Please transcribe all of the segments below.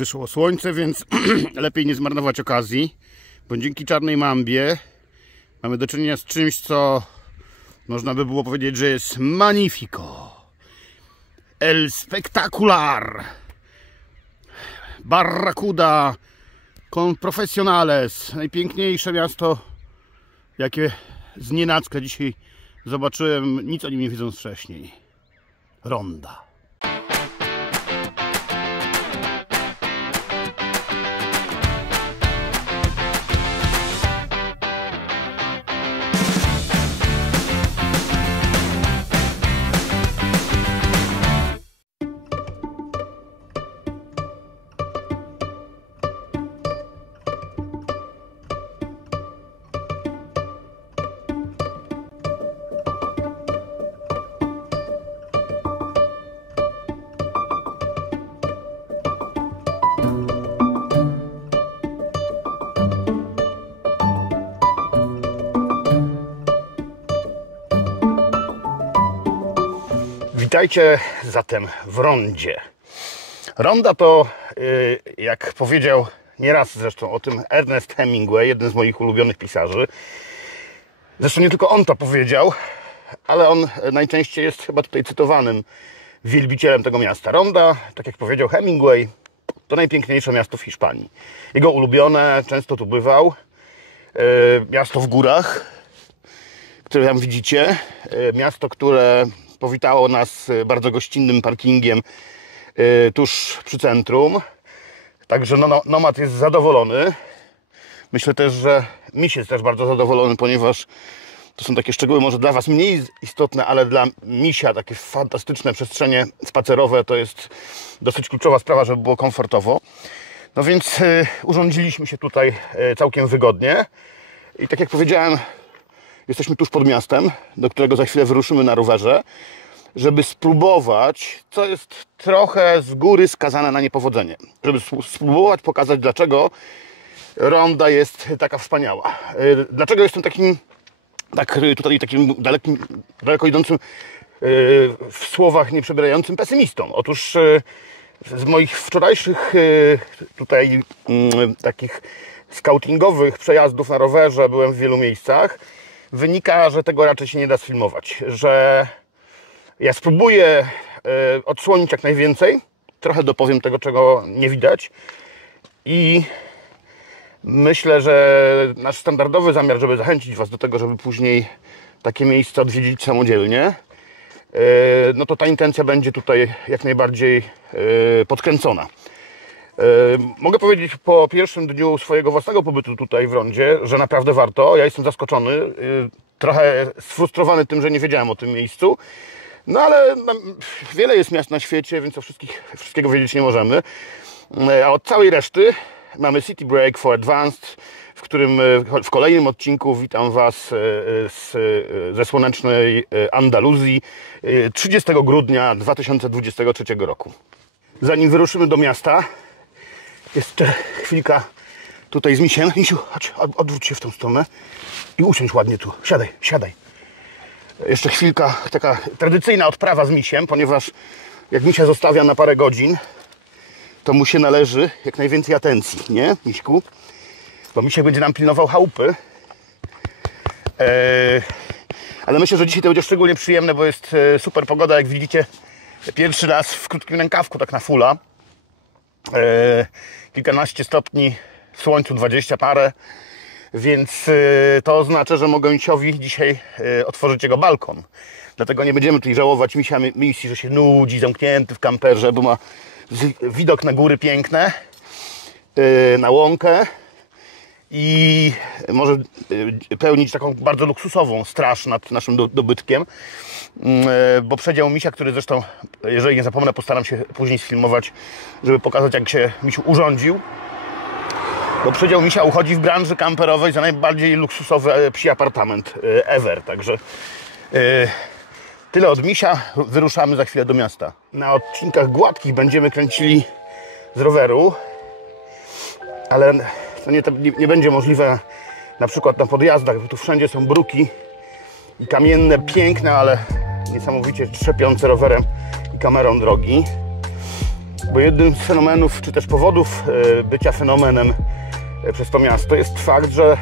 Wyszło słońce, więc lepiej nie zmarnować okazji, bo dzięki Czarnej Mambie mamy do czynienia z czymś, co można by było powiedzieć, że jest magnifico, el spectacular, Barracuda con professionales, najpiękniejsze miasto, jakie znienacka dzisiaj zobaczyłem, nic o nim nie wiedząc wcześniej. Ronda. Witajcie zatem w Rondzie. Ronda to, jak powiedział nieraz zresztą o tym Ernest Hemingway, jeden z moich ulubionych pisarzy. Zresztą nie tylko on to powiedział, ale on najczęściej jest chyba tutaj cytowanym wielbicielem tego miasta. Ronda, tak jak powiedział Hemingway, to najpiękniejsze miasto w Hiszpanii. Jego ulubione, często tu bywał. Miasto w górach, które tam widzicie. Miasto, które powitało nas bardzo gościnnym parkingiem tuż przy centrum. Także nomad jest zadowolony. Myślę też, że miś jest też bardzo zadowolony, ponieważ to są takie szczegóły może dla Was mniej istotne, ale dla misia takie fantastyczne przestrzenie spacerowe to jest dosyć kluczowa sprawa, żeby było komfortowo. No więc urządziliśmy się tutaj całkiem wygodnie. I tak jak powiedziałem, jesteśmy tuż pod miastem, do którego za chwilę wyruszymy na rowerze, żeby spróbować, co jest trochę z góry skazane na niepowodzenie. Żeby spróbować pokazać, dlaczego Ronda jest taka wspaniała. Dlaczego jestem takim daleko idącym w słowach nieprzebierającym pesymistą. Otóż z moich wczorajszych tutaj takich scoutingowych przejazdów na rowerze byłem w wielu miejscach. Wynika, że tego raczej się nie da sfilmować, że ja spróbuję odsłonić jak najwięcej, trochę dopowiem tego, czego nie widać i myślę, że nasz standardowy zamiar, żeby zachęcić Was do tego, żeby później takie miejsca odwiedzić samodzielnie, no to ta intencja będzie tutaj jak najbardziej podkręcona. Mogę powiedzieć po pierwszym dniu swojego własnego pobytu tutaj w Rondzie, że naprawdę warto. Ja jestem zaskoczony, trochę sfrustrowany tym, że nie wiedziałem o tym miejscu. No ale wiele jest miast na świecie, więc o wszystkiego wiedzieć nie możemy. A od całej reszty mamy City Break for Advanced, w którym w kolejnym odcinku witam Was ze słonecznej Andaluzji 30 grudnia 2023 roku. Zanim wyruszymy do miasta, jeszcze chwilka tutaj z misiem. Misiu, chodź, odwróć się w tą stronę i usiądź ładnie tu. Siadaj, siadaj. Jeszcze chwilka, taka tradycyjna odprawa z misiem, ponieważ jak misia zostawia na parę godzin, to mu się należy jak najwięcej atencji, nie, miśku? Bo misiek będzie nam pilnował chałupy. Ale myślę, że dzisiaj to będzie szczególnie przyjemne, bo jest super pogoda, jak widzicie. Pierwszy raz w krótkim rękawku, tak na fulla. Kilkanaście stopni, w słońcu 20 parę. Więc to oznacza, że mogę misiowi dzisiaj otworzyć jego balkon. Dlatego nie będziemy tutaj żałować misji, że się nudzi, zamknięty w kamperze, bo ma widok na góry piękne, na łąkę i może pełnić taką bardzo luksusową straż nad naszym dobytkiem. Bo przedział misia, który zresztą, jeżeli nie zapomnę, postaram się później sfilmować, żeby pokazać, jak się misiu urządził. Bo przedział misia uchodzi w branży kamperowej za najbardziej luksusowy psi apartament ever. Także tyle od misia. Wyruszamy za chwilę do miasta. Na odcinkach gładkich będziemy kręcili z roweru, ale to nie będzie możliwe na przykład na podjazdach, bo tu wszędzie są bruki i kamienne, piękne, ale niesamowicie trzepiące rowerem i kamerą drogi. Bo jednym z fenomenów, czy też powodów bycia fenomenem przez to miasto jest fakt, że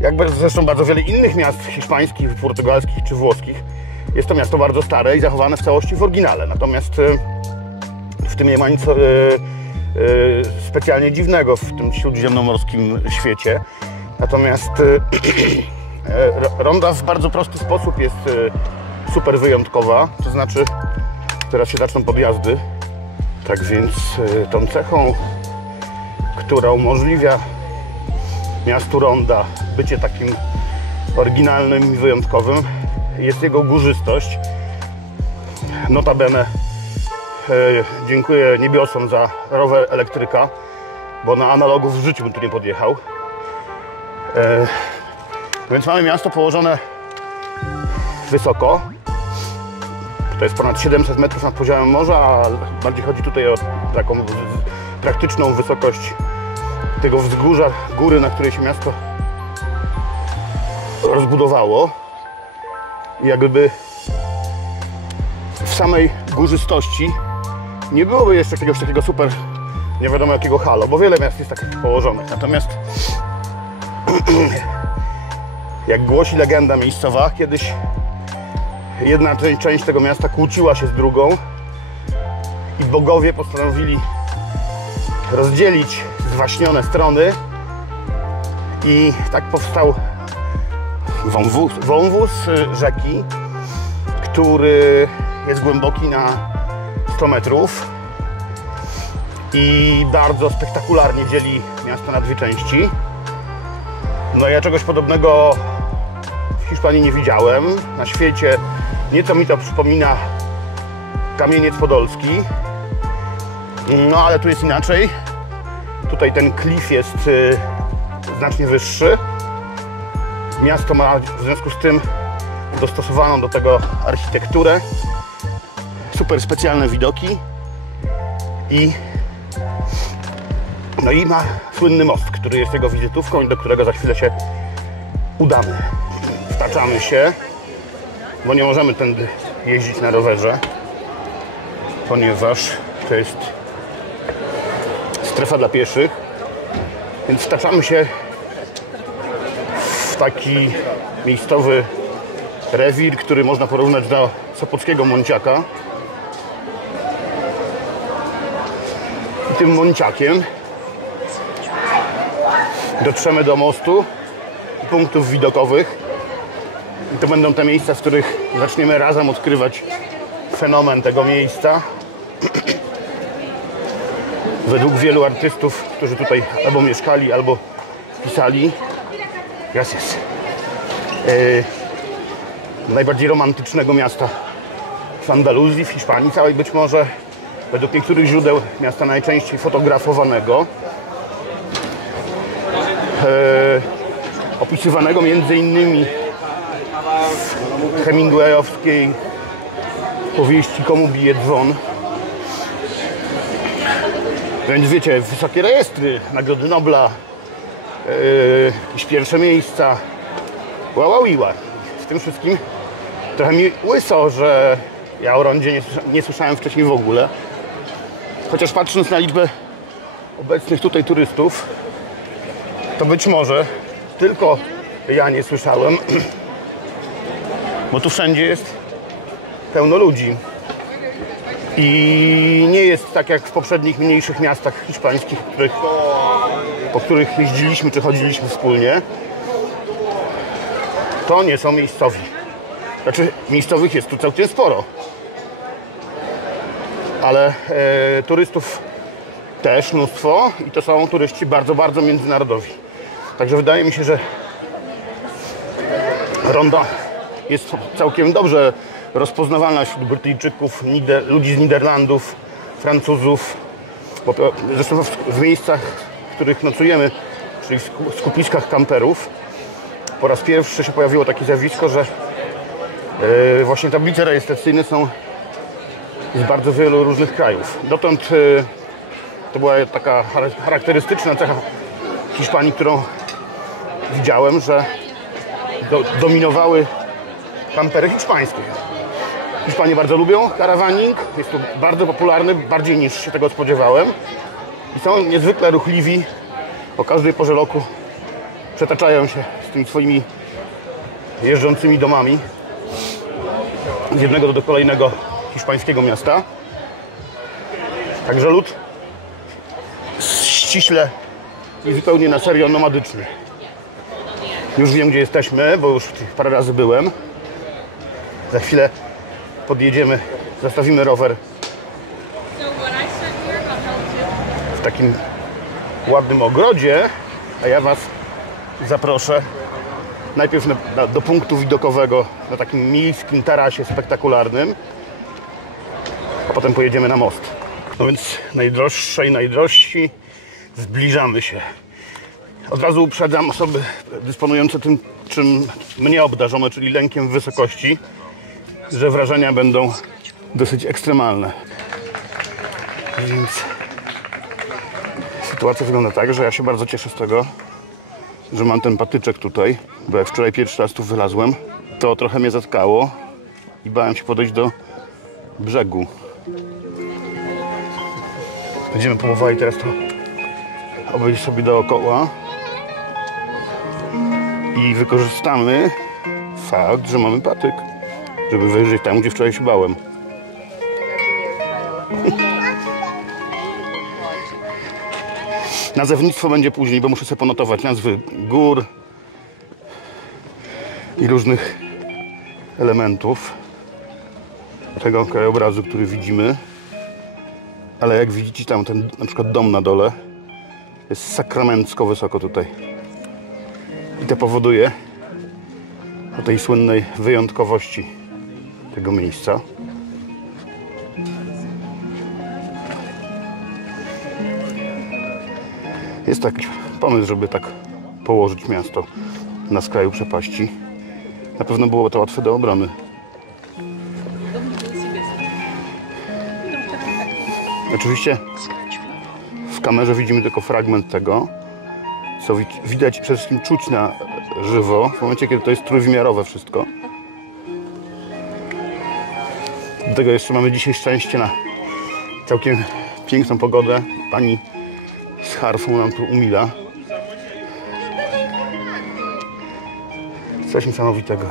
jakby zresztą bardzo wiele innych miast hiszpańskich, portugalskich czy włoskich, jest to miasto bardzo stare i zachowane w całości w oryginale. Natomiast w tym nie ma nic specjalnie dziwnego w tym śródziemnomorskim świecie. Natomiast ronda w bardzo prosty sposób jest super wyjątkowa, to znaczy teraz się zaczną podjazdy. Tak więc tą cechą, która umożliwia miastu Ronda bycie takim oryginalnym i wyjątkowym, jest jego górzystość. Notabene dziękuję niebiosom za rower elektryka, bo na analogów w życiu bym tu nie podjechał. Więc mamy miasto położone wysoko. To jest ponad 700 metrów nad poziomem morza, a bardziej chodzi tutaj o taką praktyczną wysokość tego wzgórza, góry, na której się miasto rozbudowało. I jakby w samej górzystości nie byłoby jeszcze jakiegoś takiego super, nie wiadomo jakiego halo, bo wiele miast jest tak położonych. Natomiast jak głosi legenda miejscowa, kiedyś jedna część tego miasta kłóciła się z drugą i bogowie postanowili rozdzielić zwaśnione strony i tak powstał wąwóz rzeki, który jest głęboki na 100 metrów i bardzo spektakularnie dzieli miasto na dwie części. No ja czegoś podobnego w Hiszpanii nie widziałem. Na świecie nieco mi to przypomina Kamieniec Podolski. No ale tu jest inaczej. Tutaj ten klif jest znacznie wyższy. Miasto ma w związku z tym dostosowaną do tego architekturę. Super specjalne widoki. No i ma słynny most, który jest jego wizytówką i do którego za chwilę się udamy. Wtaczamy się, bo nie możemy tędy jeździć na rowerze, ponieważ to jest strefa dla pieszych, więc wtaczamy się w taki miejscowy rewir, który można porównać do sopockiego Monciaka. I tym Monciakiem dotrzemy do mostu i punktów widokowych. I to będą te miejsca, w których zaczniemy razem odkrywać fenomen tego miejsca. Według wielu artystów, którzy tutaj albo mieszkali, albo pisali, najbardziej romantycznego miasta w Andaluzji, w Hiszpanii całej, być może według niektórych źródeł miasta najczęściej fotografowanego, opisywanego między innymi w hemingwayowskiej powieści Komu bije dzwon. Więc wiecie, wysokie rejestry, nagrody Nobla, jakieś pierwsze miejsca, ła. W tym wszystkim trochę mi łyso, że ja o rondzie nie słyszałem wcześniej w ogóle. Chociaż patrząc na liczbę obecnych tutaj turystów, to być może tylko ja nie słyszałem, bo tu wszędzie jest pełno ludzi. I nie jest tak jak w poprzednich mniejszych miastach hiszpańskich, po których jeździliśmy czy chodziliśmy wspólnie. To nie są miejscowi. Znaczy, miejscowych jest tu całkiem sporo. Ale turystów też mnóstwo i to są turyści bardzo, bardzo międzynarodowi. Także wydaje mi się, że Ronda jest całkiem dobrze rozpoznawalna wśród Brytyjczyków, ludzi z Niderlandów, Francuzów. Bo zresztą w miejscach, w których nocujemy, czyli w skupiskach kamperów, po raz pierwszy się pojawiło takie zjawisko, że właśnie tablice rejestracyjne są z bardzo wielu różnych krajów. Dotąd to była taka charakterystyczna cecha Hiszpanii, którą widziałem, że dominowały kampery hiszpańskie. Hiszpanie bardzo lubią karawaning. Jest to bardzo popularny, bardziej niż się tego spodziewałem. I są niezwykle ruchliwi. O każdej porze roku przetaczają się z tymi swoimi jeżdżącymi domami z jednego do kolejnego hiszpańskiego miasta. Także lud ściśle i zupełnie na serio nomadyczny. Już wiem, gdzie jesteśmy, bo już parę razy byłem. Za chwilę podjedziemy, zostawimy rower w takim ładnym ogrodzie, a ja Was zaproszę najpierw do punktu widokowego na takim miejskim tarasie spektakularnym, a potem pojedziemy na most. No więc najdrożsi zbliżamy się. Od razu uprzedzam osoby dysponujące tym, czym mnie obdarzono, czyli lękiem wysokości, że wrażenia będą dosyć ekstremalne. Więc sytuacja wygląda tak, że ja się bardzo cieszę z tego, że mam ten patyczek tutaj, bo jak wczoraj pierwszy raz tu wylazłem, to trochę mnie zatkało i bałem się podejść do brzegu. Będziemy próbowali teraz to obejść sobie dookoła i wykorzystamy fakt, że mamy patyk, żeby wejrzeć tam, gdzie wczoraj się bałem. Nazewnictwo będzie później, bo muszę sobie ponotować nazwy gór i różnych elementów tego krajobrazu, który widzimy. Ale jak widzicie, tam ten na przykład dom na dole jest sakramencko wysoko tutaj. I to powoduje o tej słynnej wyjątkowości tego miejsca. Jest taki pomysł, żeby tak położyć miasto na skraju przepaści. Na pewno byłoby to łatwe do obrony. Oczywiście w kamerze widzimy tylko fragment tego, co widać i przede wszystkim czuć na żywo, w momencie, kiedy to jest trójwymiarowe wszystko. Do tego jeszcze mamy dzisiaj szczęście na całkiem piękną pogodę. Pani z harfą nam tu umila. Coś niesamowitego.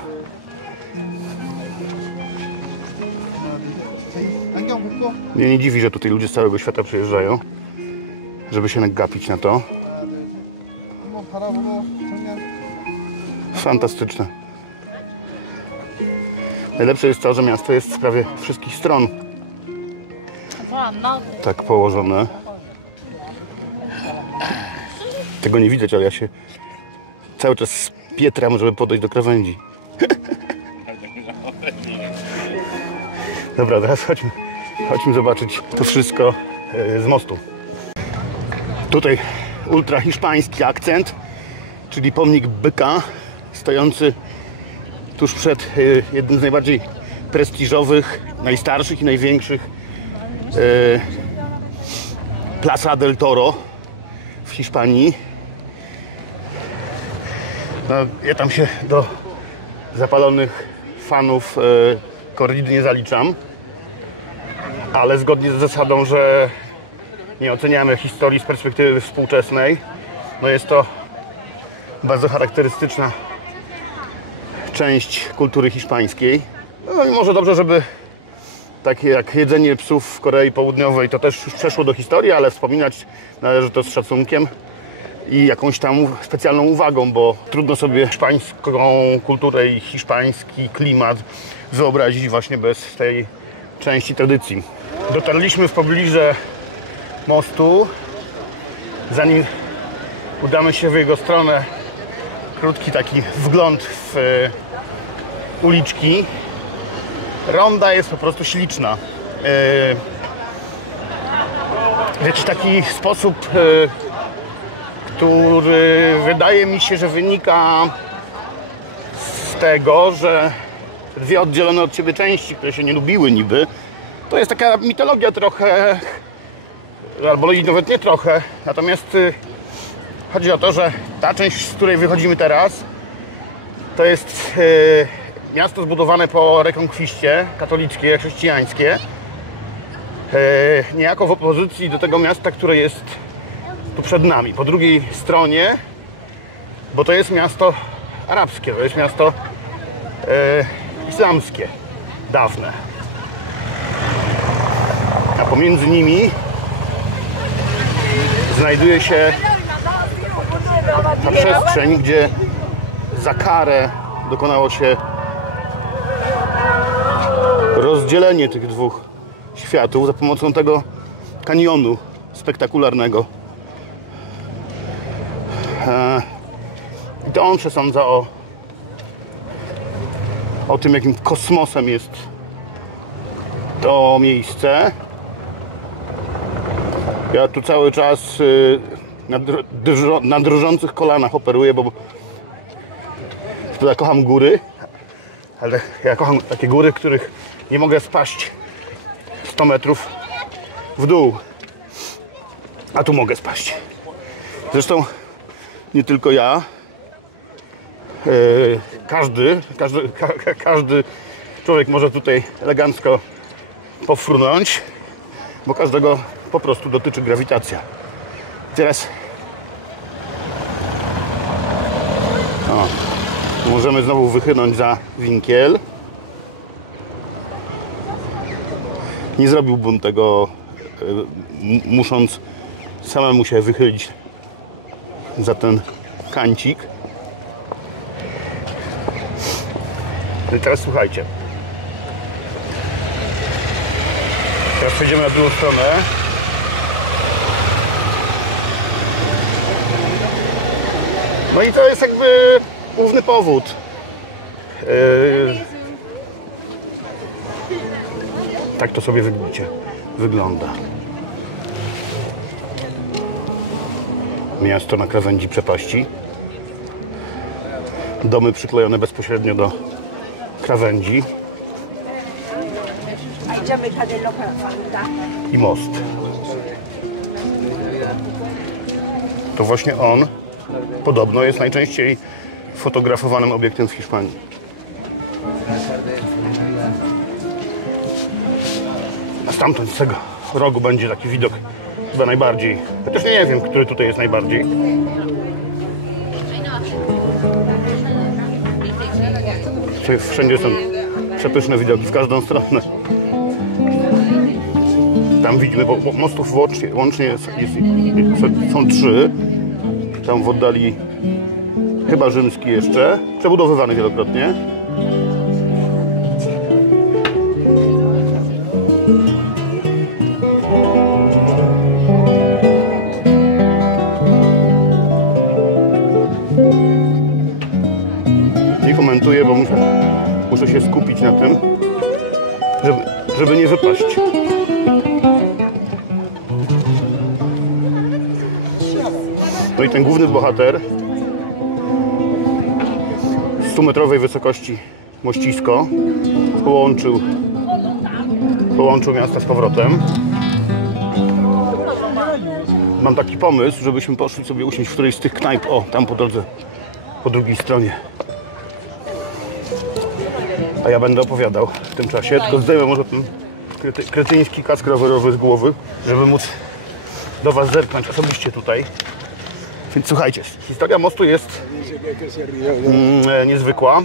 Mnie nie dziwi, że tutaj ludzie z całego świata przyjeżdżają, żeby się nagapić na to. Fantastyczne. Najlepsze jest to, że miasto jest z prawie wszystkich stron tak położone. Tego nie widać, ale ja się cały czas spietram, żeby podejść do krawędzi. Dobra, teraz chodźmy zobaczyć to wszystko z mostu. Tutaj ultra hiszpański akcent, czyli pomnik byka stojący tuż przed jednym z najbardziej prestiżowych, najstarszych i największych Plaza del Toro w Hiszpanii. No, ja tam się do zapalonych fanów korridy nie zaliczam, ale zgodnie z zasadą, że nie oceniamy historii z perspektywy współczesnej, no jest to bardzo charakterystyczna część kultury hiszpańskiej. No i może dobrze, żeby takie jak jedzenie psów w Korei Południowej to też już przeszło do historii, ale wspominać należy to z szacunkiem i jakąś tam specjalną uwagą, bo trudno sobie hiszpańską kulturę i hiszpański klimat wyobrazić właśnie bez tej części tradycji. Dotarliśmy w pobliżu mostu. Zanim udamy się w jego stronę, krótki taki wgląd w uliczki. Ronda jest po prostu śliczna. W jakiś taki sposób, który wydaje mi się, że wynika z tego, że dwie oddzielone od siebie części, które się nie lubiły niby, to jest taka mitologia trochę, albo nawet nie trochę, natomiast chodzi o to, że ta część, z której wychodzimy teraz, to jest miasto zbudowane po rekonkwiście katolickie, chrześcijańskie, niejako w opozycji do tego miasta, które jest tu przed nami, po drugiej stronie, bo to jest miasto arabskie, to jest miasto islamskie, dawne. A pomiędzy nimi znajduje się ta przestrzeń, gdzie za karę dokonało się rozdzielenie tych dwóch światów za pomocą tego kanionu spektakularnego. I to on przesądza o tym, jakim kosmosem jest to miejsce. Ja tu cały czas na drżących kolanach operuję, bo ja kocham góry, ale ja kocham takie góry, w których nie mogę spaść 100 metrów w dół, a tu mogę spaść. Zresztą nie tylko ja, każdy człowiek może tutaj elegancko pofrunąć, bo każdego po prostu dotyczy grawitacja. Teraz możemy znowu wychynąć za winkiel. Nie zrobiłbym tego, musząc samemu się wychylić za ten kancik. I teraz słuchajcie. Teraz przejdziemy na drugą stronę. No i to jest jakby główny powód. Tak to sobie wygląda. Miasto na krawędzi przepaści. Domy przyklejone bezpośrednio do krawędzi. I most. To właśnie on podobno jest najczęściej fotografowanym obiektem w Hiszpanii. A stamtąd z tego rogu będzie taki widok chyba najbardziej. Chociaż nie wiem, który tutaj jest najbardziej. Wszędzie są przepyszne widoki w każdą stronę. Tam widzimy, bo mostów łącznie są 3. Tam w oddali chyba rzymski jeszcze, przebudowywany wielokrotnie. Nie komentuję, bo muszę się skupić na tym, żeby nie wypaść. No i ten główny bohater, 100-metrowej wysokości mościsko, połączył miasta z powrotem. Mam taki pomysł, żebyśmy poszli sobie usiąść w którejś z tych knajp, o, tam po drodze, po drugiej stronie. A ja będę opowiadał w tym czasie, tylko zdejmę może ten kretyński kask rowerowy z głowy, żeby móc do Was zerknąć osobiście tutaj. Więc słuchajcie, historia mostu jest niezwykła,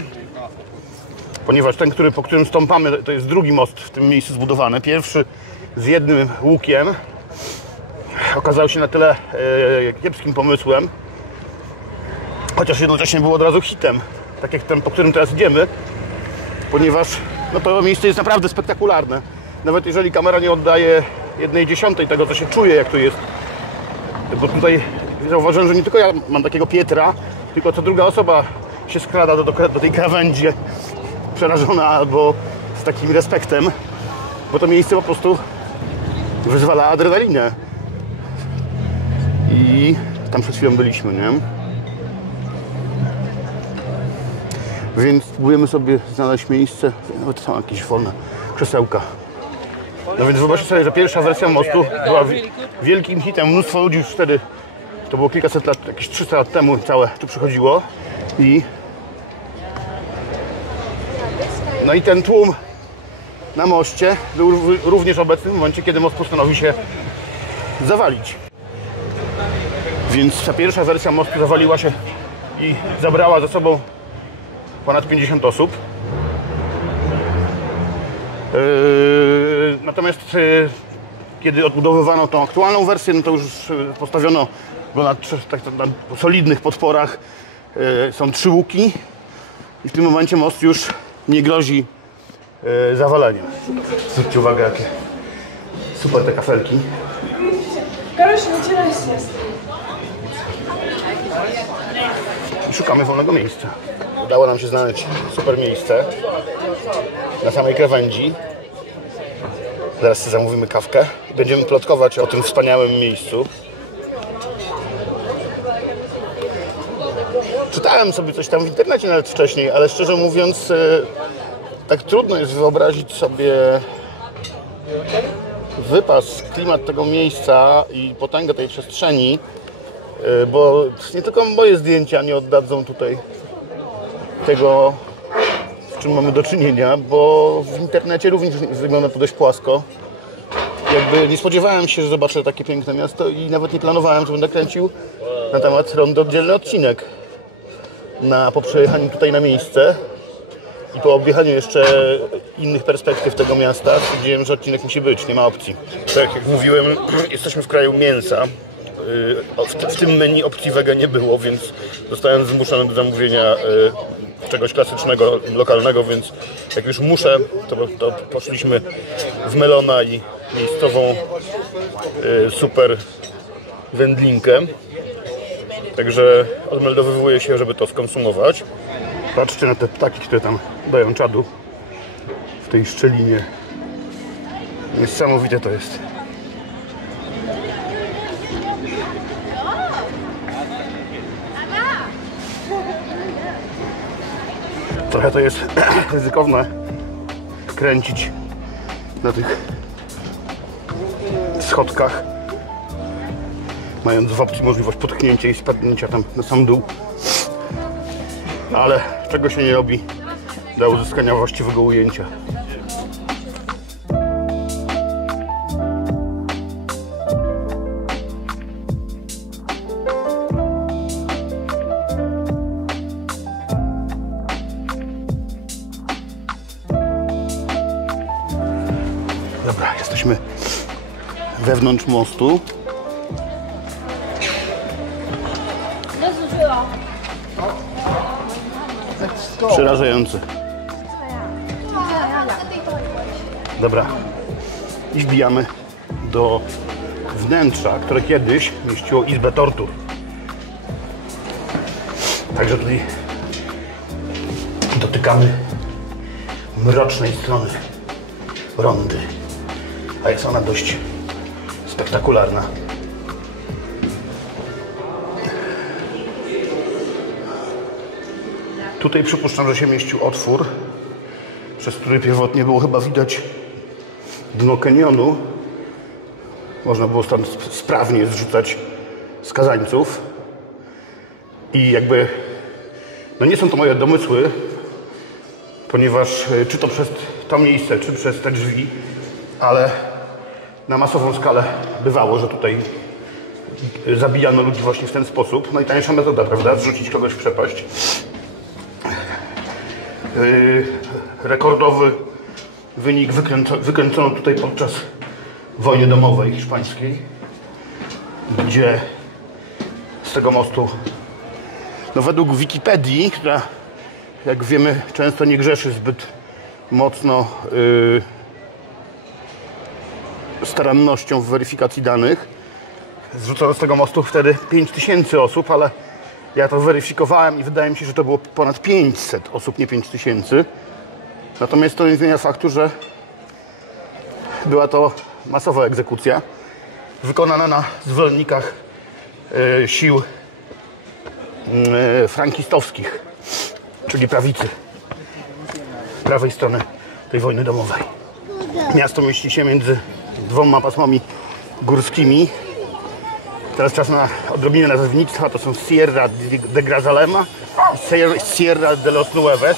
ponieważ ten, po którym stąpamy, to jest drugi most w tym miejscu zbudowany. Pierwszy z jednym łukiem okazał się na tyle kiepskim pomysłem, chociaż jednocześnie był od razu hitem, tak jak ten, po którym teraz idziemy, ponieważ no, to miejsce jest naprawdę spektakularne. Nawet jeżeli kamera nie oddaje 1/10 tego, co się czuje, jak tu jest, bo tutaj zauważyłem, że nie tylko ja mam takiego Pietra, tylko co druga osoba się skrada do tej krawędzi przerażona albo z takim respektem, bo to miejsce po prostu wyzwala adrenalinę. I tam przed chwilą byliśmy, nie? Więc próbujemy sobie znaleźć miejsce, nawet są jakieś wolne krzesełka. No więc wyobraźcie sobie, że pierwsza wersja mostu była wielkim hitem. Mnóstwo ludzi już wtedy, to było kilkaset lat, jakieś 300 lat temu całe tu przychodziło. I No i ten tłum na moście był również obecny w momencie, kiedy most postanowił się zawalić. Więc ta pierwsza wersja mostu zawaliła się i zabrała ze sobą ponad 50 osób. Natomiast kiedy odbudowywano tą aktualną wersję, no to już postawiono go na solidnych podporach. Są 3 łuki i w tym momencie most już nie grozi zawaleniem. Zwróćcie uwagę, jakie super te kafelki. Szukamy wolnego miejsca. Udało nam się znaleźć super miejsce na samej krawędzi. Zaraz sobie zamówimy kawkę i będziemy plotkować o tym wspaniałym miejscu. Czytałem sobie coś tam w internecie nawet wcześniej, ale szczerze mówiąc tak trudno jest wyobrazić sobie wypas, klimat tego miejsca i potęgę tej przestrzeni, bo nie tylko moje zdjęcia nie oddadzą tutaj tego, z czym mamy do czynienia, bo w internecie również wygląda to dość płasko. Jakby nie spodziewałem się, że zobaczę takie piękne miasto i nawet nie planowałem, że będę kręcił na temat Rondy oddzielny odcinek. Po przejechaniu tutaj na miejsce i po objechaniu jeszcze innych perspektyw tego miasta stwierdziłem, że odcinek musi być, nie ma opcji. Tak jak mówiłem, jesteśmy w kraju mięsa. W tym menu opcji wege nie było, więc zostałem zmuszony do zamówienia czegoś klasycznego, lokalnego, więc jak już muszę, to poszliśmy w melona i miejscową super wędlinkę. Także odmeldowywuję się, żeby to skonsumować. Patrzcie na te ptaki, które tam dają czadu w tej szczelinie. Niesamowite to jest. Trochę to jest ryzykowne kręcić na tych schodkach, mając w opcji możliwość potknięcia i spadnięcia tam na sam dół. Ale czego się nie robi dla uzyskania właściwego ujęcia. Dobra, jesteśmy wewnątrz mostu. Przerażające. Dobra. I wbijamy do wnętrza, które kiedyś mieściło izbę tortur. Także tutaj dotykamy mrocznej strony rondy. A jest ona dość spektakularna. Tutaj przypuszczam, że się mieścił otwór, przez który pierwotnie było chyba widać dno kanionu. Można było tam sprawnie zrzucać skazańców. I jakby, no nie są to moje domysły, ponieważ czy to przez to miejsce, czy przez te drzwi, ale na masową skalę bywało, że tutaj zabijano ludzi właśnie w ten sposób. Najtańsza metoda, prawda? Zrzucić kogoś w przepaść. Rekordowy wynik wykręcono tutaj podczas wojny domowej hiszpańskiej, gdzie z tego mostu, no według Wikipedii, która jak wiemy często nie grzeszy zbyt mocno starannością w weryfikacji danych, zrzucono z tego mostu wtedy 5000 osób, ale ja to weryfikowałem i wydaje mi się, że to było ponad 500 osób, nie 5000. Natomiast to nie zmienia faktu, że była to masowa egzekucja wykonana na zwolennikach sił frankistowskich, czyli prawicy, prawej strony tej wojny domowej. Miasto mieści się między dwoma pasmami górskimi. Teraz czas na odrobinę nazewnictwa. To są Sierra de Grazalema i Sierra de los Nueves.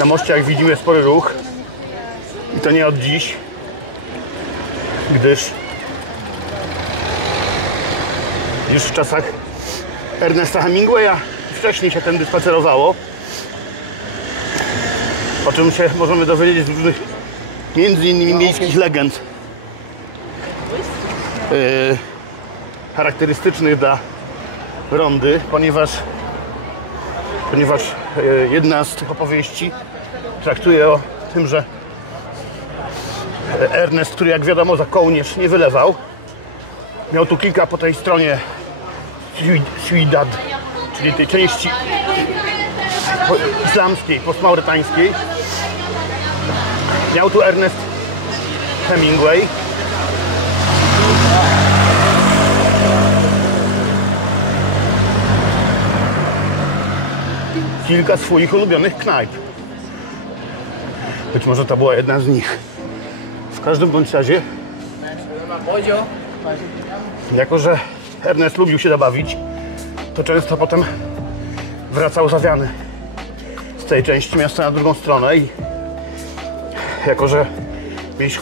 Na moście, jak widzimy, spory ruch. I to nie od dziś, gdyż już w czasach Ernesta Hemingwaya wcześniej się tędy spacerowało. O czym się możemy dowiedzieć z różnych, między innymi miejskich legend charakterystycznych dla rondy, ponieważ jedna z tych opowieści traktuje o tym, że Ernest, który jak wiadomo za kołnierz nie wylewał, miał tu kilka po tej stronie Ciudad, czyli tej części islamskiej, postmaurytańskiej. Miał tu Ernest Hemingway. Kilka swoich ulubionych knajp. Być może to była jedna z nich. W każdym bądź razie, jako że Ernest lubił się zabawić, to często potem wracał zawiany z tej części miasta na drugą stronę i jako że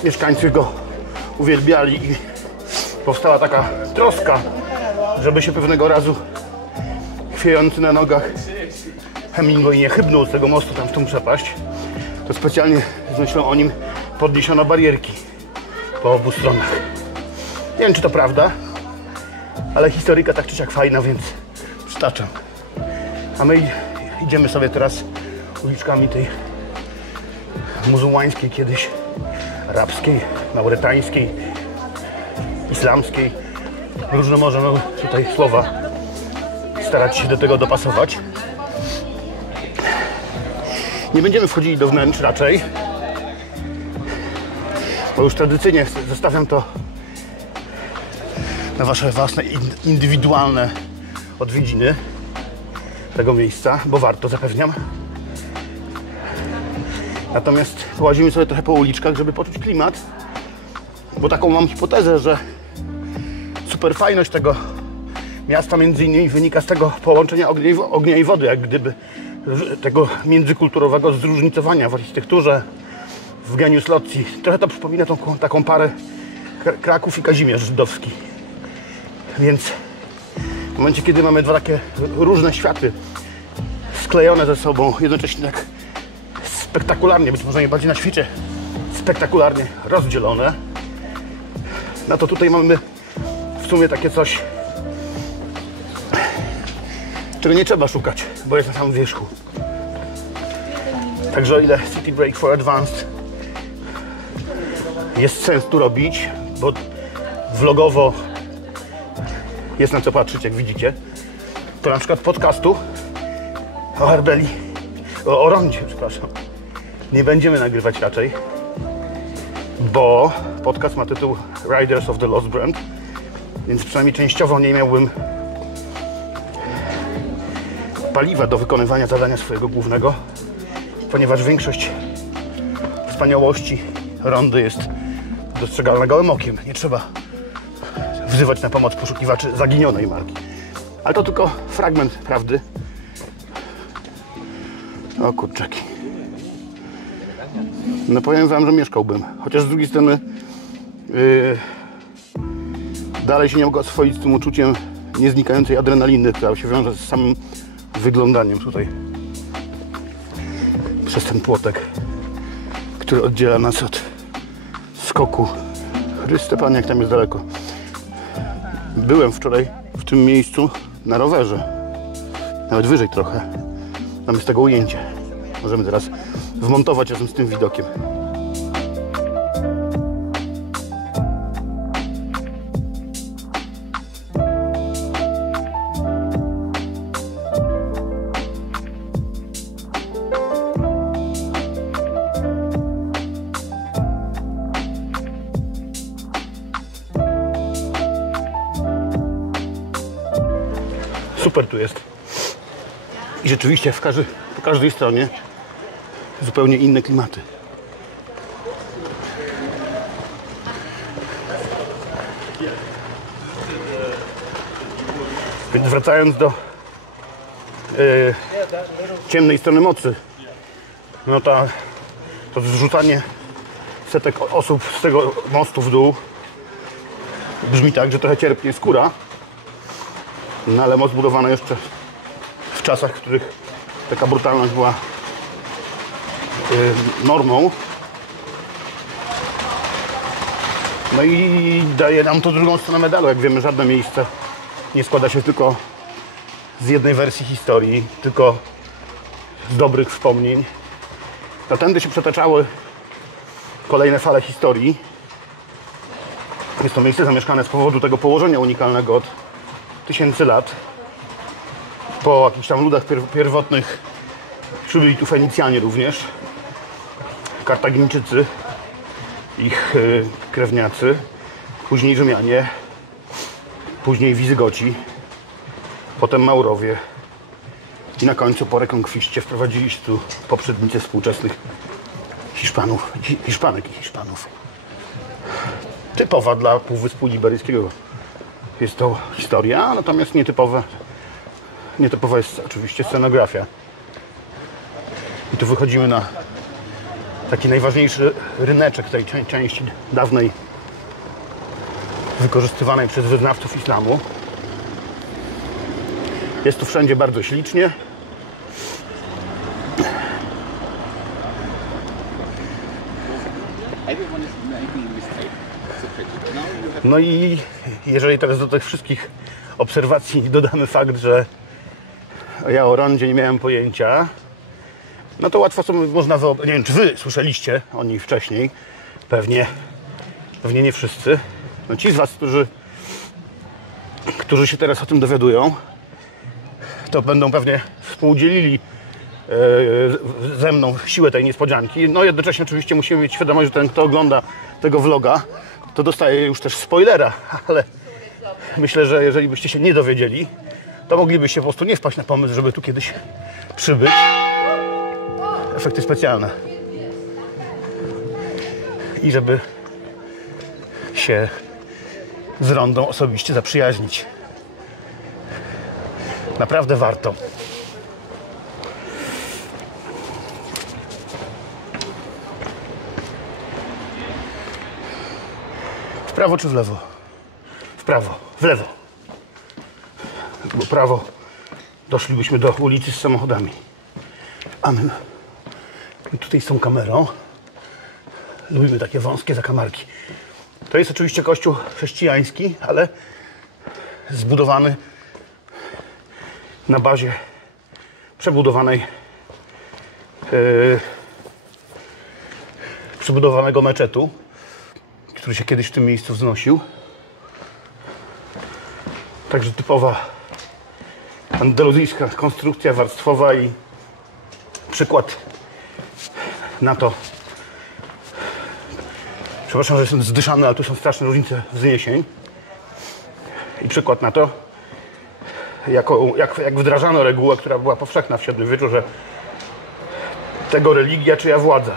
mieszkańcy go uwielbiali i powstała taka troska, żeby się pewnego razu chwiejący na nogach Hemingway nie chybnął z tego mostu tam w tą przepaść, to specjalnie z myślą o nim podniesiono barierki po obu stronach. Nie wiem, czy to prawda, ale historyka tak czy siak fajna, więc przytaczam. A my idziemy sobie teraz uliczkami tej muzułmańskiej, kiedyś arabskiej, maurytańskiej, islamskiej. Różne możemy tutaj słowa starać się do tego dopasować. Nie będziemy wchodzili do wnętrz raczej, bo już tradycyjnie zostawiam to na wasze własne, indywidualne odwiedziny tego miejsca, bo warto, zapewniam. Natomiast połazimy sobie trochę po uliczkach, żeby poczuć klimat, bo taką mam hipotezę, że super fajność tego miasta między innymi wynika z tego połączenia ognia i wody, jak gdyby tego międzykulturowego zróżnicowania w architekturze, w genius loci. Trochę to przypomina taką parę Kraków i Kazimierz Żydowski. Więc w momencie, kiedy mamy dwa takie różne światy sklejone ze sobą, jednocześnie tak spektakularnie, być może najbardziej na świecie, spektakularnie rozdzielone, no to tutaj mamy w sumie takie coś, czego nie trzeba szukać, bo jest na samym wierzchu. Także o ile City Break for Advanced jest sens tu robić, bo vlogowo jest na co patrzeć, jak widzicie, to na przykład podcastu o Arbeli, o rondzie, przepraszam, nie będziemy nagrywać raczej, bo podcast ma tytuł Riders of the Lost Brand, więc przynajmniej częściowo nie miałbym paliwa do wykonywania zadania swojego głównego, ponieważ większość wspaniałości rondy jest dostrzegalna gołym okiem. Nie trzeba wzywać na pomoc poszukiwaczy zaginionej marki. Ale to tylko fragment prawdy. O kurczaki. No powiem wam, że mieszkałbym. Chociaż z drugiej strony dalej się nie mogę oswoić z tym uczuciem nieznikającej adrenaliny, która się wiąże z samym wyglądaniem tutaj przez ten płotek, który oddziela nas od skoku. Chryste Panie, jak tam jest daleko. Byłem wczoraj w tym miejscu na rowerze. Nawet wyżej trochę. Tam jest tego ujęcie. Możemy teraz wmontować razem z tym widokiem. Super tu jest. I rzeczywiście po każdej stronie zupełnie inne klimaty. Więc wracając do ciemnej strony mocy no to zrzucanie setek osób z tego mostu w dół brzmi tak, że trochę cierpnie skóra. No ale most budowano jeszcze w czasach, w których taka brutalność była normą. No i daje nam to drugą stronę medalu. Jak wiemy, żadne miejsce nie składa się tylko z jednej wersji historii, tylko z dobrych wspomnień. No tędy się przetaczały kolejne fale historii. Jest to miejsce zamieszkane z powodu tego położenia unikalnego od tysięcy lat. Po jakichś tam ludach pierwotnych przybyli tu Fenicjanie również, Kartagińczycy, ich krewniacy, później Rzymianie, później Wizygoci, potem Maurowie i na końcu po rekonkwiście wprowadzili się tu poprzednicy współczesnych Hiszpanek i Hiszpanów. Typowa dla Półwyspu Iberyjskiego jest to historia, natomiast nietypowa jest oczywiście scenografia. I tu wychodzimy na taki najważniejszy ryneczek tej części dawnej, wykorzystywanej przez wyznawców islamu. Jest tu wszędzie bardzo ślicznie. No i jeżeli teraz do tych wszystkich obserwacji dodamy fakt, że ja o rondzie nie miałem pojęcia, no to łatwo sobie można wyobrazić. Nie wiem, czy wy słyszeliście o niej wcześniej. Pewnie nie wszyscy. No ci z was, którzy się teraz o tym dowiadują, to będą pewnie współdzielili ze mną siłę tej niespodzianki. No jednocześnie oczywiście musimy mieć świadomość, że ten, kto ogląda tego vloga, to dostaje już też spoilera, ale myślę, że jeżeli byście się nie dowiedzieli, to moglibyście po prostu nie wpaść na pomysł, żeby tu kiedyś przybyć. Efekty specjalne. I żeby się z rondą osobiście zaprzyjaźnić. Naprawdę warto. W prawo czy w lewo? W prawo, w lewo. Bo prawo doszlibyśmy do ulicy z samochodami. A my tutaj z tą kamerą lubimy takie wąskie zakamarki. To jest oczywiście kościół chrześcijański, ale zbudowany na bazie przebudowanego meczetu, który się kiedyś w tym miejscu wznosił. Także typowa andaluzyjska konstrukcja warstwowa i przykład na to. Przepraszam, że jestem zdyszany, ale tu są straszne różnice wzniesień. I przykład na to, jak wdrażano regułę, która była powszechna w średniowieczu, że tego religia, czyja władza.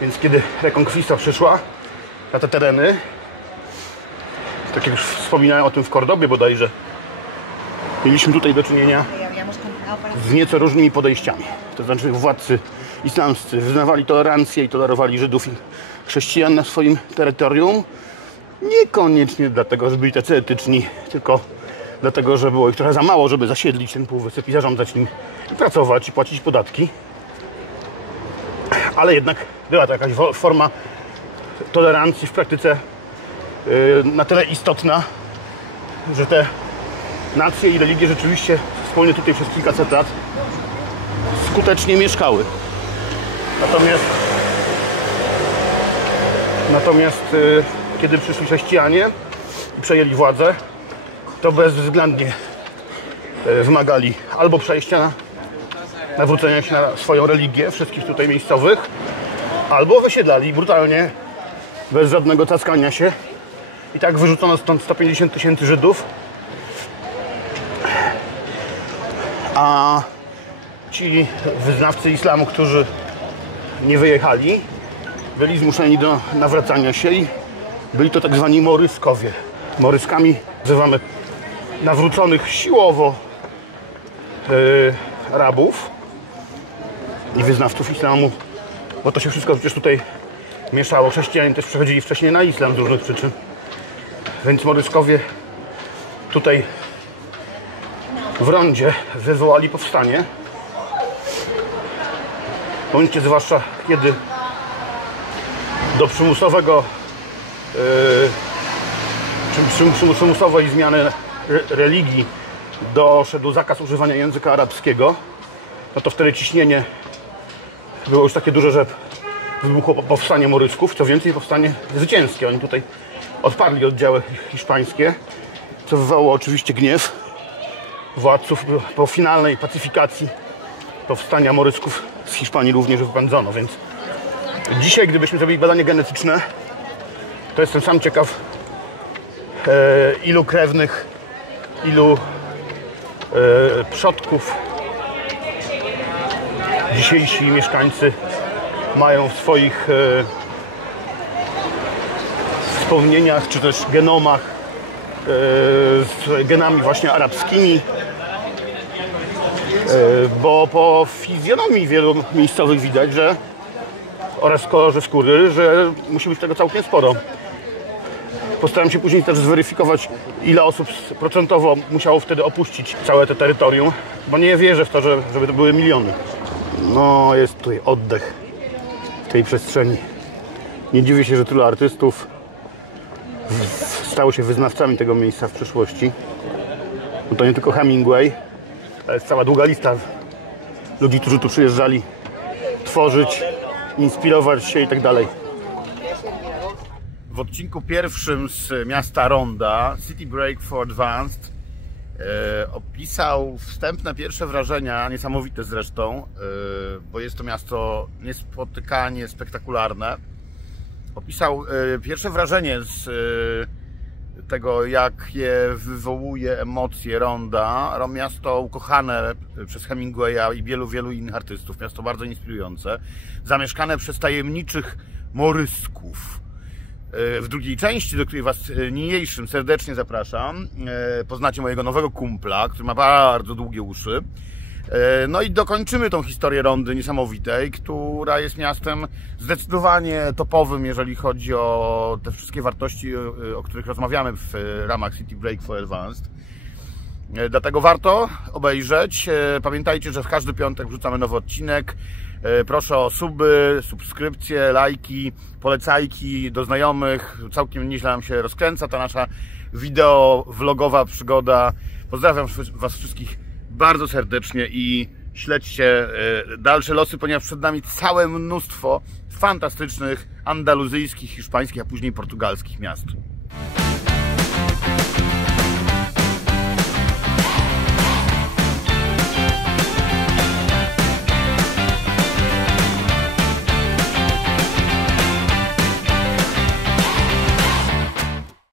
Więc kiedy rekonkwista przyszła na te tereny, tak jak już wspominałem o tym w Kordobie bodajże, mieliśmy tutaj do czynienia z nieco różnymi podejściami. To znaczy władcy islamscy wyznawali tolerancję i tolerowali Żydów i chrześcijan na swoim terytorium. Niekoniecznie dlatego, że byli tacy etyczni, tylko dlatego, że było ich trochę za mało, żeby zasiedlić ten półwysep i zarządzać nim, i pracować, i płacić podatki. Ale jednak była to jakaś forma tolerancji w praktyce na tyle istotna, że te nacje i religie rzeczywiście wspólnie tutaj przez kilkaset lat skutecznie mieszkały. Natomiast kiedy przyszli chrześcijanie i przejęli władzę, to bezwzględnie wymagali albo przejścia, nawrócenia się na swoją religię wszystkich tutaj miejscowych, albo wysiedlali brutalnie, bez żadnego cackania się. I tak wyrzucono stąd 150 000 Żydów. A ci wyznawcy islamu, którzy nie wyjechali, byli zmuszeni do nawracania się i byli to tak zwani moryskowie. Moryskami nazywamy nawróconych siłowo Arabów. i wyznawców islamu, bo to się wszystko przecież tutaj mieszało. Chrześcijanie też przechodzili wcześniej na islam z różnych przyczyn. Więc Moryskowie tutaj w rondzie wywołali powstanie. W momencie zwłaszcza kiedy do przymusowej zmiany religii doszedł zakaz używania języka arabskiego, no to wtedy ciśnienie było już takie duże, że wybuchło powstanie Morysków. Co więcej, powstanie zwycięskie. Oni tutaj odparli oddziały hiszpańskie, co wywołało oczywiście gniew władców. Po finalnej pacyfikacji powstania Morysków z Hiszpanii również wypędzono. Więc dzisiaj, gdybyśmy zrobili badanie genetyczne, to jestem sam ciekaw, ilu krewnych, ilu przodków dzisiejsi mieszkańcy mają w swoich wspomnieniach, czy też genomach z genami właśnie arabskimi, bo po fizjonomii wielu miejscowych widać, że oraz kolorze skóry, że musi być tego całkiem sporo. Postaram się później też zweryfikować, ile osób procentowo musiało wtedy opuścić całe to terytorium, bo nie wierzę w to, żeby to były miliony. No, jest tutaj oddech w tej przestrzeni. Nie dziwię się, że tylu artystów stało się wyznawcami tego miejsca w przyszłości. No to nie tylko Hemingway, ale jest cała długa lista ludzi, którzy tu przyjeżdżali tworzyć, inspirować się i tak dalej. W odcinku pierwszym z miasta Ronda City Break for Advanced opisał wstępne pierwsze wrażenia, niesamowite zresztą, bo jest to miasto niespotykanie spektakularne. Opisał pierwsze wrażenie z tego, jakie wywołuje emocje Ronda. Miasto ukochane przez Hemingwaya i wielu innych artystów. Miasto bardzo inspirujące. Zamieszkane przez tajemniczych Morysków. W drugiej części, do której Was niniejszym serdecznie zapraszam, poznacie mojego nowego kumpla, który ma bardzo długie uszy. No i dokończymy tą historię Rondy niesamowitej, która jest miastem zdecydowanie topowym, jeżeli chodzi o te wszystkie wartości, o których rozmawiamy w ramach City Break for Advanced. Dlatego warto obejrzeć. Pamiętajcie, że w każdy piątek wrzucamy nowy odcinek. Proszę o suby, subskrypcje, lajki, polecajki do znajomych. Całkiem nieźle nam się rozkręca ta nasza wideo vlogowa przygoda. Pozdrawiam Was wszystkich bardzo serdecznie i śledźcie dalsze losy, ponieważ przed nami całe mnóstwo fantastycznych andaluzyjskich, hiszpańskich, a później portugalskich miast.